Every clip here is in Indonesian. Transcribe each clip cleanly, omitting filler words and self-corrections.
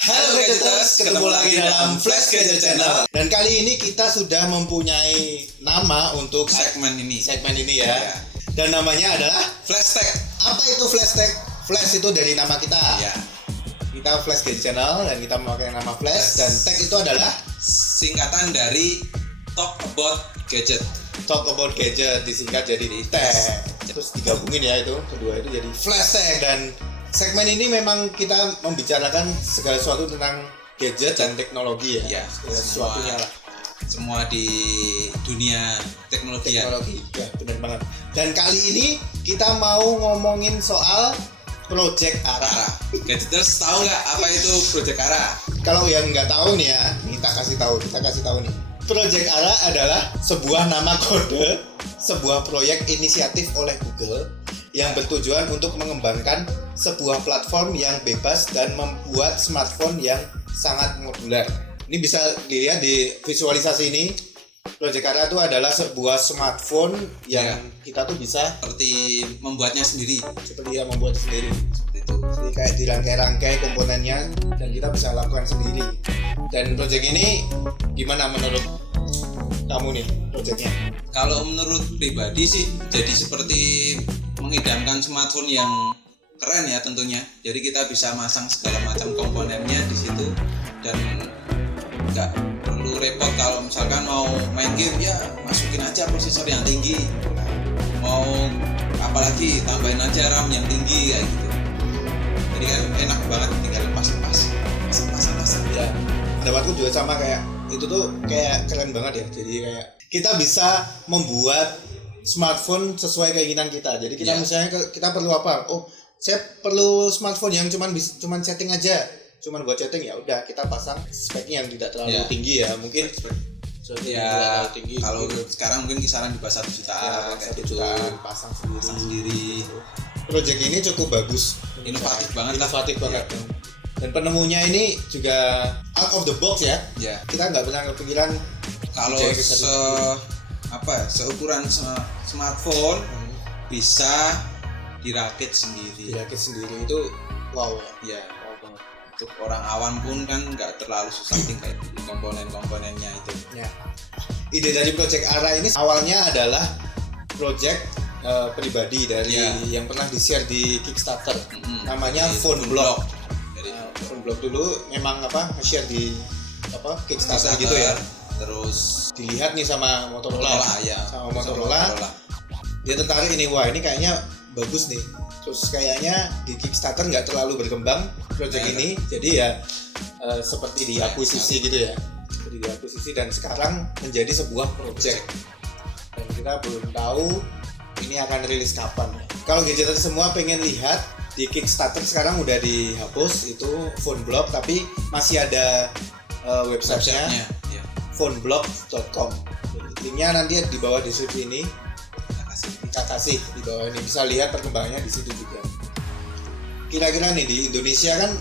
Halo Gadgeters, ketemu lagi dalam Flash Gadget Channel. Dan kali ini kita sudah mempunyai nama untuk segmen ini ya. Dan namanya adalah Flash Tag. Apa itu Flash Tag? Flash itu dari nama kita. Ya. Kita Flash Gadget Channel dan kita memakai nama Flash. Dan tag itu adalah singkatan dari Talk About Gadget. Talk About Gadget disingkat jadi tag. Terus digabungin ya itu, kedua itu jadi Flash Tag. Dan segmen ini memang kita membicarakan segala sesuatu tentang gadget dan teknologi ya. Segala sesuatunya lah. Semua di dunia teknologi. Ya, benar banget. Dan kali ini kita mau ngomongin soal Project Ara. Gadgeters tahu nggak apa itu Project Ara? Kalau yang nggak tahu nih ya, kita kasih tahu nih. Project Ara adalah sebuah nama kode, sebuah proyek inisiatif oleh Google yang bertujuan untuk mengembangkan sebuah platform yang bebas dan membuat smartphone yang sangat modular. Ini bisa dilihat di visualisasi ini. Project Ara itu adalah sebuah smartphone yang kita tuh bisa seperti membuatnya sendiri. Seperti yang membuat sendiri. Seperti itu. Jadi kayak dirangkai-rangkai komponennya dan kita bisa lakukan sendiri. Dan project ini gimana menurut kamu nih projectnya? Kalau menurut pribadi sih jadi seperti mengidamkan smartphone yang keren ya tentunya. Jadi kita bisa masang segala macam komponennya di situ dan nggak perlu repot kalau misalkan mau main game ya masukin aja prosesor yang tinggi. Mau apalagi tambahin aja RAM yang tinggi kayak gitu. Jadi kan enak banget tinggal pasang ya. Pendapatku juga sama, kayak itu tuh kayak keren banget ya. Jadi kayak kita bisa membuat smartphone sesuai keinginan kita. Jadi kita misalnya kita perlu apa? Oh, saya perlu smartphone yang cuman setting aja. Cuman buat chatting, ya udah kita pasang speknya yang tidak terlalu tinggi ya. Mungkin ya tinggi. Kalau sekarang mungkin kisaran di bawah 1 jutaan, kayak 1 jutaan pasang sendiri. Project ini cukup bagus, inovatif banget. Dan penemunya ini juga out of the box ya. Kita nggak pernah kepikiran kalau seukuran smartphone bisa dirakit sendiri. Itu wow ya. Untuk orang awam pun kan nggak terlalu susah tinggal komponen-komponennya itu. Ya. Ide dari Project Ara ini awalnya adalah project pribadi dari yang pernah di-share di Kickstarter. Namanya PhoneBlock. PhoneBlock dulu memang nge-share di Kickstarter gitu ya. Terus dilihat nih sama Motorola. Dia tertarik ini, wah ini kayaknya bagus nih. Terus kayaknya di Kickstarter nggak terlalu berkembang project ini, jadi ya seperti diakuisisi gitu ya. Seperti diakuisisi dan sekarang menjadi sebuah project. Dan kita belum tahu ini akan rilis kapan. Kalau gadgeter semua pengen lihat, di Kickstarter sekarang udah dihapus itu PhoneBlock, tapi masih ada websitenya phoneblock.com. Linknya nanti di bawah deskripsi ini. Kita kasih di bawah ini, bisa lihat perkembangannya di situ juga. Kira-kira nih di Indonesia kan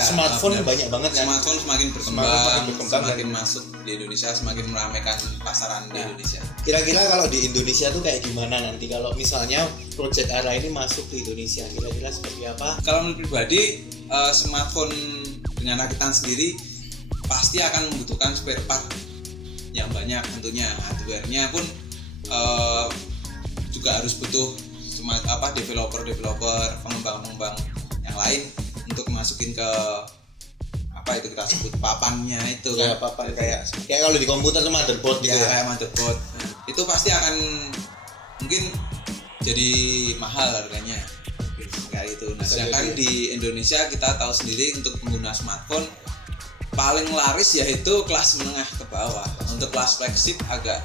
smartphone banyak banget kan. Smartphone semakin berkembang, semakin masuk di Indonesia, semakin meramaikan pasaran di Indonesia. Kira-kira kalau di Indonesia tuh kayak gimana nanti kalau misalnya Project Ara ini masuk ke Indonesia? Kira-kira seperti apa? Kalau menurut pribadi, smartphone dengan rakitan sendiri pasti akan membutuhkan spare part yang banyak tentunya. Hardware-nya pun juga harus butuh developer, pengembang yang lain untuk masukin ke itu kita sebut papannya itu ya, kan. Papan kayak kalau di komputer itu motherboard gitu ya. Kayak motherboard. Itu pasti akan mungkin jadi mahal harganya. Kayak itu. Nah, sedangkan di Indonesia kita tahu sendiri untuk pengguna smartphone paling laris yaitu kelas menengah ke bawah. Untuk kelas flagship agak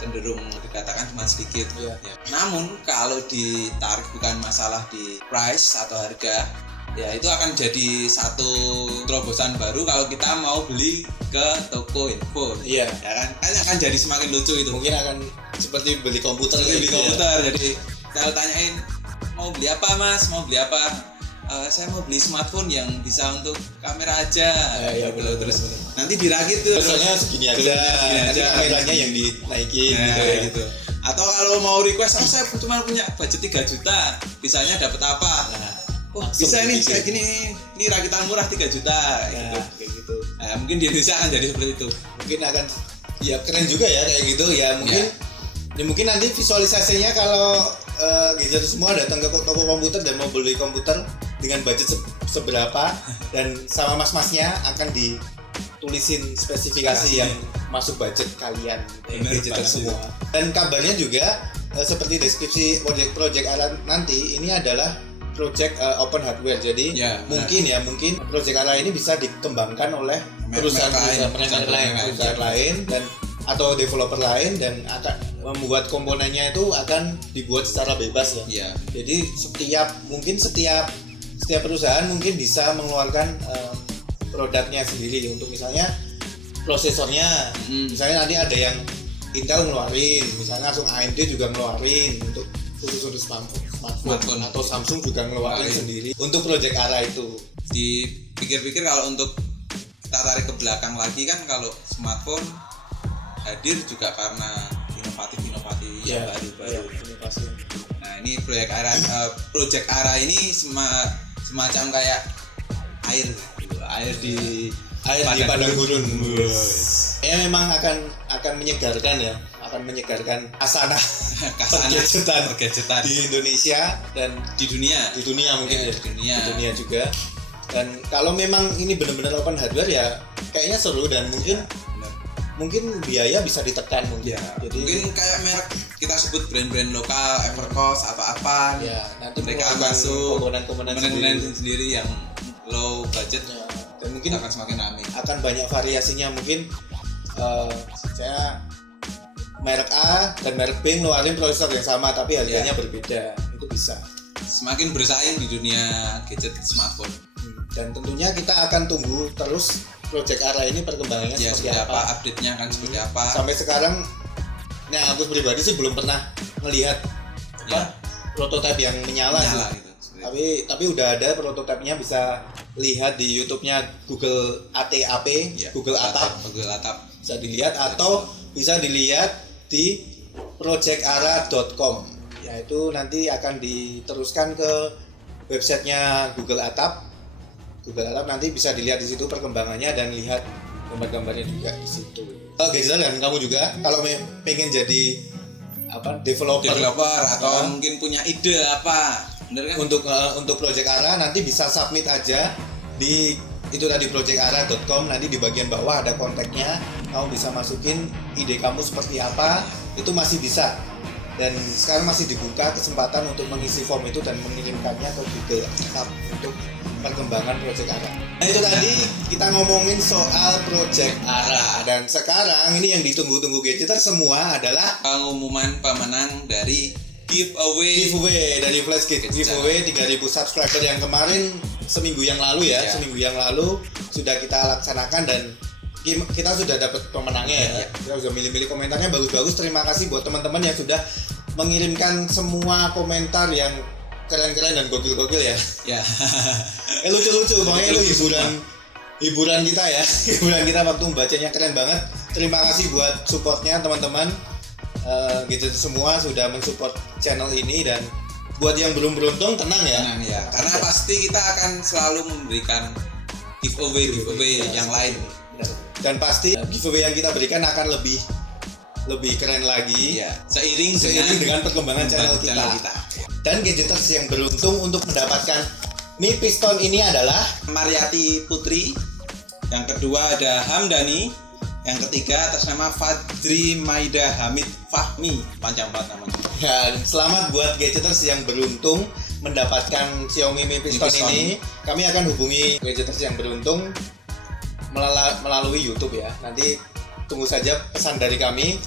cenderung dikatakan cuma sedikit. Namun kalau ditarik bukan masalah di price atau harga, ya itu akan jadi satu terobosan baru kalau kita mau beli ke toko handphone. Ya kan akan jadi semakin lucu itu. Mungkin akan seperti beli komputer. Jadi kalau tanyain mau beli apa mas, saya mau beli smartphone yang bisa untuk kamera aja. Benar. Terus nanti dirakit tuh. Biasanya segini aja. Nanti kameranya yang dinaikin gitu. Atau kalau mau request, saya cuma punya budget 3 juta, bisanya dapat apa? oh Langsung bisa nih berpikir. kayak gini, ini rakitan murah 3 juta Ya, gitu. kayak gitu. Nah, mungkin di Indonesia akan jadi seperti itu. Mungkin akan ya keren juga ya kayak gitu ya mungkin. Ya mungkin nanti visualisasinya kalau gadget semua datang ke toko komputer dan mau beli komputer dengan budget seberapa dan sama mas-masnya akan ditulisin spesifikasi yang masuk budget kalian gadget semua. Dan kabarnya juga seperti deskripsi project ARA nanti ini adalah project open hardware. Jadi mungkin project ARA ini bisa dikembangkan oleh perusahaan lain dan atau developer lain dan akan membuat komponennya itu akan dibuat secara bebas ya. Iya. Jadi setiap perusahaan mungkin bisa mengeluarkan produknya sendiri untuk misalnya prosesornya. Misalnya nanti ada yang Intel ngeluarin, misalnya langsung AMD juga ngeluarin untuk khusus untuk smartphone atau Samsung juga ngeluarin sendiri untuk project ARA itu. Dipikir-pikir kalau untuk kita tarik ke belakang lagi kan kalau smartphone hadir juga karena inovatif yang baru-baru. Nah ini project ARA ini semacam kayak air di padang gurun. Ya memang akan menyegarkan ya, akan menyegarkan asana pergadgetan di Indonesia dan di dunia mungkin ya, di dunia juga. Dan kalau memang ini benar-benar open hardware ya kayaknya seru dan mungkin biaya bisa ditekan mungkin. Ya, jadi mungkin kayak merek kita sebut brand-brand lokal, Evercost atau apa. Ya, nanti mereka masuk komponen sendiri yang low budget ya, dan mungkin akan semakin ramai. Akan banyak variasinya mungkin saya merek A dan merek B ngeluarin prosesor yang sama tapi harganya berbeda. Itu bisa. Semakin bersaing di dunia gadget smartphone. Dan tentunya kita akan tunggu terus project ARA ini perkembangannya seperti apa, update-nya akan seperti apa. Sampai sekarang, nah aku pribadi sih belum pernah melihat prototipe yang menyala sih. Gitu, tapi udah ada prototipenya, bisa lihat di YouTube-nya Google ATAP, Google Atap bisa dilihat atau bisa dilihat di projectara.com. Yaitu nanti akan diteruskan ke websitenya Google Atap nanti bisa dilihat di situ perkembangannya dan lihat gambar-gambarnya juga di situ. Gadget dan kamu juga kalau pengen jadi developer atau mungkin punya ide apa, bener kan? Untuk project ARA nanti bisa submit aja di itu tadi projectara.com, nanti di bagian bawah ada kontaknya, kamu bisa masukin ide kamu seperti apa, itu masih bisa. Dan sekarang masih dibuka kesempatan untuk mengisi form itu dan mengirimkannya ke Google Atap untuk perkembangan project ARA. Nah itu tadi kita ngomongin soal project ARA, dan sekarang ini yang ditunggu-tunggu gadgeter semua adalah pengumuman pemenang dari giveaway dari Flash giveaway 3.000 subscriber yang kemarin seminggu yang lalu seminggu yang lalu sudah kita laksanakan dan kita sudah dapat pemenangnya ya. Kita sudah milih-milih komentarnya bagus-bagus. Terima kasih buat teman-teman yang sudah mengirimkan semua komentar yang keren-keren dan gokil-gokil ya. Lucu-lucu, pokoknya itu hiburan kita ya. Hiburan kita waktu membacanya keren banget. Terima kasih buat supportnya teman-teman. Gitu semua sudah mensupport channel ini, dan buat yang belum beruntung tenang ya. Karena pasti kita akan selalu memberikan giveaway yang lain. Dan pasti giveaway yang kita berikan akan lebih keren lagi seiring dengan perkembangan channel kita. Dan gadgeters yang beruntung untuk mendapatkan Mi Piston ini adalah Mariati Putri, yang kedua ada Hamdani, yang ketiga atas nama Fadri Maida Hamid Fahmi, panjang banget namanya. Dan selamat buat gadgeters yang beruntung mendapatkan Xiaomi Mi Piston ini. Kami akan hubungi gadgeters yang beruntung melalui YouTube ya. Nanti tunggu saja pesan dari kami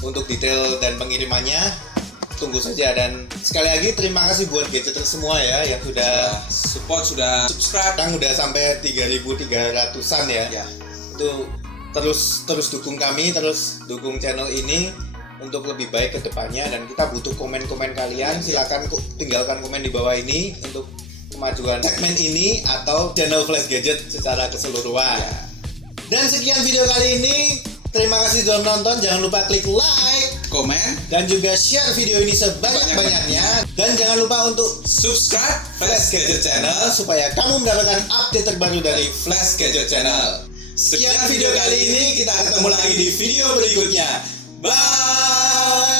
untuk detail dan pengirimannya. Tunggu saja, dan sekali lagi terima kasih buat gadgeters semua ya yang sudah support, sudah subscribe. Sekarang udah sampai 3.300-an ya. Itu terus dukung kami, terus dukung channel ini untuk lebih baik ke depannya, dan kita butuh komen-komen kalian. Silakan tinggalkan komen di bawah ini untuk kemajuan segmen ini atau channel Flash Gadget secara keseluruhan. Dan sekian video kali ini. Terima kasih sudah menonton. Jangan lupa klik like, komen, dan juga share video ini sebanyak-banyaknya. Dan jangan lupa untuk subscribe Flash Gadget Channel supaya kamu mendapatkan update terbaru dari Flash Gadget Channel. Sekian video kali ini, kita ketemu lagi di video berikutnya. Bye.